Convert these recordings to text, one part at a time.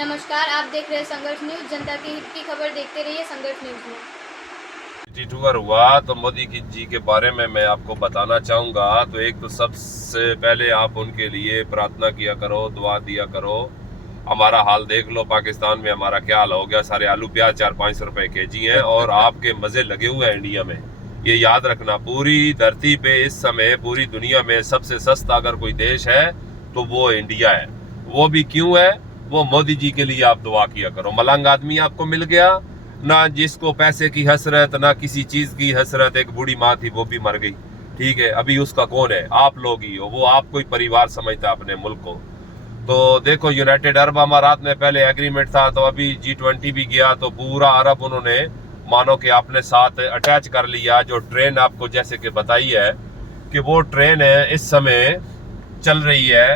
नमस्कार, आप देख रहे हैं संघर्ष न्यूज। जनता के हित की खबर देखते रहिए संघर्ष न्यूज में। सिटी टूर हुआ तो मोदी जी के बारे में मैं आपको बताना चाहूँगा। तो एक तो सबसे पहले आप उनके लिए प्रार्थना किया करो, दुआ दिया करो। हमारा हाल देख लो, पाकिस्तान में हमारा क्या हाल हो गया। सारे आलू प्याज 400-500 रुपए केजी हैं और आपके मजे लगे हुए हैं इंडिया में। ये याद रखना, पूरी धरती पे इस समय पूरी दुनिया में सबसे सस्ता अगर कोई देश है तो वो इंडिया है। वो भी क्यों है? वो मोदी जी के लिए आप दुआ किया करो। मलंग आदमी आपको मिल गया ना, जिसको पैसे की हसरत ना किसी चीज की हसरत। एक बूढ़ी माँ थी, वो भी मर गई, ठीक है। अभी उसका कौन है? आप लोग ही हो। वो आपको ही परिवार समझता है, अपने मुल्क को। तो देखो, यूनाइटेड अरब अमारात में पहले एग्रीमेंट था, तो अभी G20 भी गया तो पूरा अरब उन्होंने मानो कि अपने साथ अटैच कर लिया। जो ट्रेन आपको जैसे कि बताई है कि वो ट्रेन है इस समय चल रही है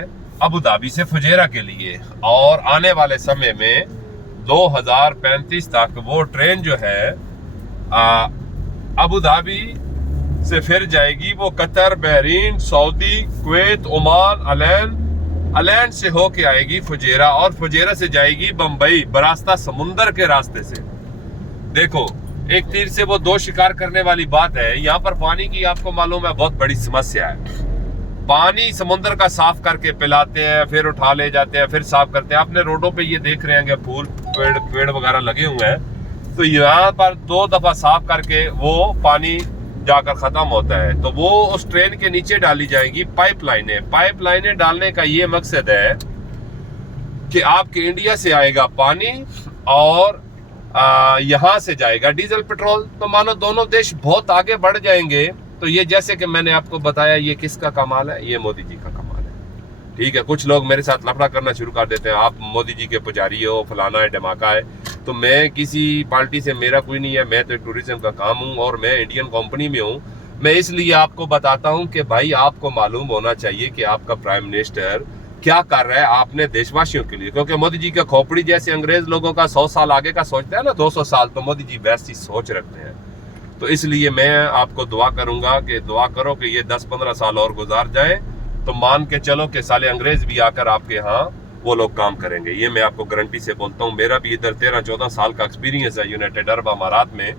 अबू धाबी से फुजेरा के लिए, और आने वाले समय में 2035 तक वो ट्रेन जो है अबू धाबी से फिर जाएगी वो Qatar, Bahrain, Saudi, Kuwait, Oman, Al Ain से होके आएगी फुजेरा, और फुजेरा से जाएगी बंबई बरास्ता समुंदर के रास्ते से। देखो, एक तीर से वो दो शिकार करने वाली बात है। यहाँ पर पानी की आपको मालूम है बहुत बड़ी समस्या है। पानी समुद्र का साफ करके पिलाते हैं, फिर उठा ले जाते हैं, फिर साफ करते हैं। आपने रोडों पे ये देख रहे हैं फूल पेड़ वगैरह लगे हुए हैं, तो यहाँ पर 2 दफा साफ करके वो पानी जाकर खत्म होता है। तो वो उस ट्रेन के नीचे डाली जाएंगी पाइपलाइनें डालने का ये मकसद है कि आपके इंडिया से आएगा पानी और यहाँ से जाएगा डीजल पेट्रोल। तो मानो दोनों देश बहुत आगे बढ़ जाएंगे। तो ये जैसे कि मैंने आपको बताया, ये किसका कमाल है? ये मोदी जी का कमाल है, ठीक है। कुछ लोग मेरे साथ लफड़ा करना शुरू कर देते हैं, आप मोदी जी के पुजारी हो, फलाना है, धमाका है। तो मैं किसी पार्टी से, मेरा कोई नहीं है। मैं तो टूरिज्म का काम हूँ और मैं इंडियन कंपनी में हूँ। मैं इसलिए आपको बताता हूँ कि भाई आपको मालूम होना चाहिए कि आपका प्राइम मिनिस्टर क्या कर रहा है आपने देशवासियों के लिए। क्योंकि मोदी जी का खोपड़ी जैसे अंग्रेज लोगों का 100 साल आगे का सोचता है ना, 200 साल, तो मोदी जी वैसी सोच रखते हैं। तो इसलिए मैं आपको दुआ करूंगा कि दुआ करो कि ये 10-15 साल और गुजार जाए, तो मान के चलो कि साले अंग्रेज भी आकर आपके यहाँ वो लोग काम करेंगे। ये मैं आपको गारंटी से बोलता हूँ। मेरा भी इधर 13-14 साल का एक्सपीरियंस है यूनाइटेड अरब अमारात में।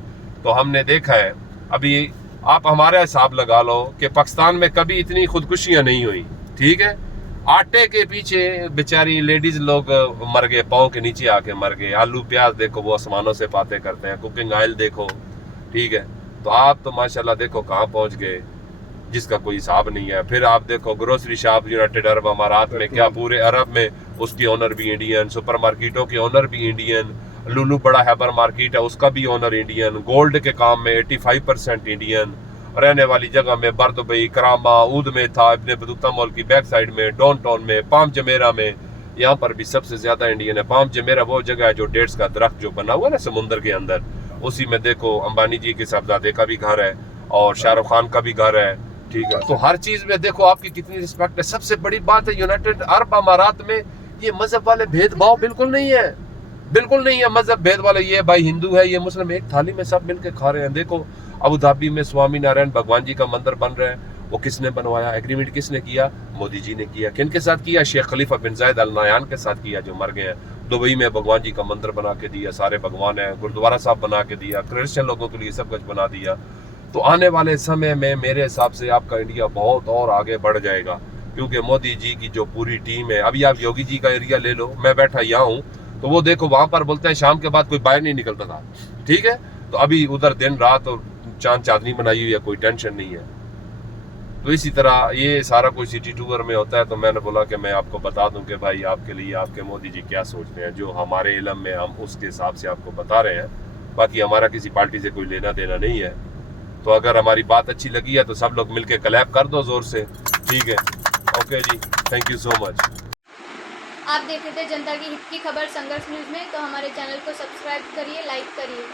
तो हमने देखा है। अभी आप हमारा हिसाब लगा लो कि पाकिस्तान में कभी इतनी खुदकुशियां नहीं हुई, ठीक है। आटे के पीछे बेचारी लेडीज लोग मर गए, पाँव के नीचे आके मर गए। आलू प्याज देखो वो आसमानों से बातें करते हैं। कुकिंग ऑयल देखो, ठीक है। तो आप तो माशाल्लाह देखो कहाँ पहुंच गए, जिसका कोई हिसाब नहीं है। फिर आप देखो ग्रोसरी शॉप यूनाइटेड अरब अमारात में, क्या पूरे अरब में उसकी ओनर भी इंडियन, सुपर मार्केटों के ओनर भी इंडियन, लुलू बड़ा हैबर मार्केट है उसका भी ओनर इंडियन, गोल्ड के काम में 85% इंडियन, रहने वाली जगह में बर्दुबई, करामा, ऊद में था, इब्ने बतूता मॉल की बैक साइड में, डाउन टाउन में, पाम जमेरा में, यहाँ पर भी सबसे ज्यादा इंडियन है। पाम जमेरा वो जगह है जो डेट्स का दरख्त जो बना हुआ है ना समुद्र के अंदर, उसी में देखो अंबानी जी के साहबजादे का भी घर है और शाहरुख खान का भी घर है, ठीक है। तो हर चीज में देखो आपकी कितनी रिस्पेक्ट है। सबसे बड़ी बात है यूनाइटेड अरब अमारात में ये मजहब वाले भेदभाव बिल्कुल नहीं है, बिल्कुल नहीं है मजहब भेद वाले। ये भाई हिंदू है, ये मुस्लिम, एक थाली में सब मिलके खा रहे हैं। देखो अबू धाबी में स्वामी नारायण भगवान जी का मंदिर बन रहा है, वो किसने बनवाया? एग्रीमेंट किसने किया? मोदी जी ने किया। किन के साथ किया? शेख खलीफा बिन जायद अल नहयान के साथ किया, जो मर गए हैं। दुबई में भगवान जी का मंदिर बना के दिया, सारे भगवान है, गुरुद्वारा साहब बना के दिया, क्रिश्चियन लोगों के लिए सब कुछ बना दिया। तो आने वाले समय में मेरे हिसाब से आपका इंडिया बहुत और आगे बढ़ जाएगा, क्योंकि मोदी जी की जो पूरी टीम है। अभी आप योगी जी का एरिया ले लो, मैं बैठा यहाँ हूँ, तो वो देखो वहां पर बोलते हैं शाम के बाद कोई बाहर नहीं निकलता था, ठीक है। तो अभी उधर दिन रात और चांद चांदनी बनाई हुई है, कोई टेंशन नहीं है। तो इसी तरह ये सारा कुछ सिटी टूर में होता है। तो मैंने बोला कि मैं आपको बता दूं कि भाई आपके लिए आपके मोदी जी क्या सोचते हैं, जो हमारे इल्म में हम उसके हिसाब से आपको बता रहे हैं। बाकी हमारा किसी पार्टी से कोई लेना देना नहीं है। तो अगर हमारी बात अच्छी लगी है तो सब लोग मिलके क्लैप कर दो जोर से, ठीक है। ओके जी, थैंक यू सो मच। आप देख रहे थे जनता की हित की खबर संघर्ष न्यूज में। तो हमारे चैनल को सब्सक्राइब करिए, लाइक करिए।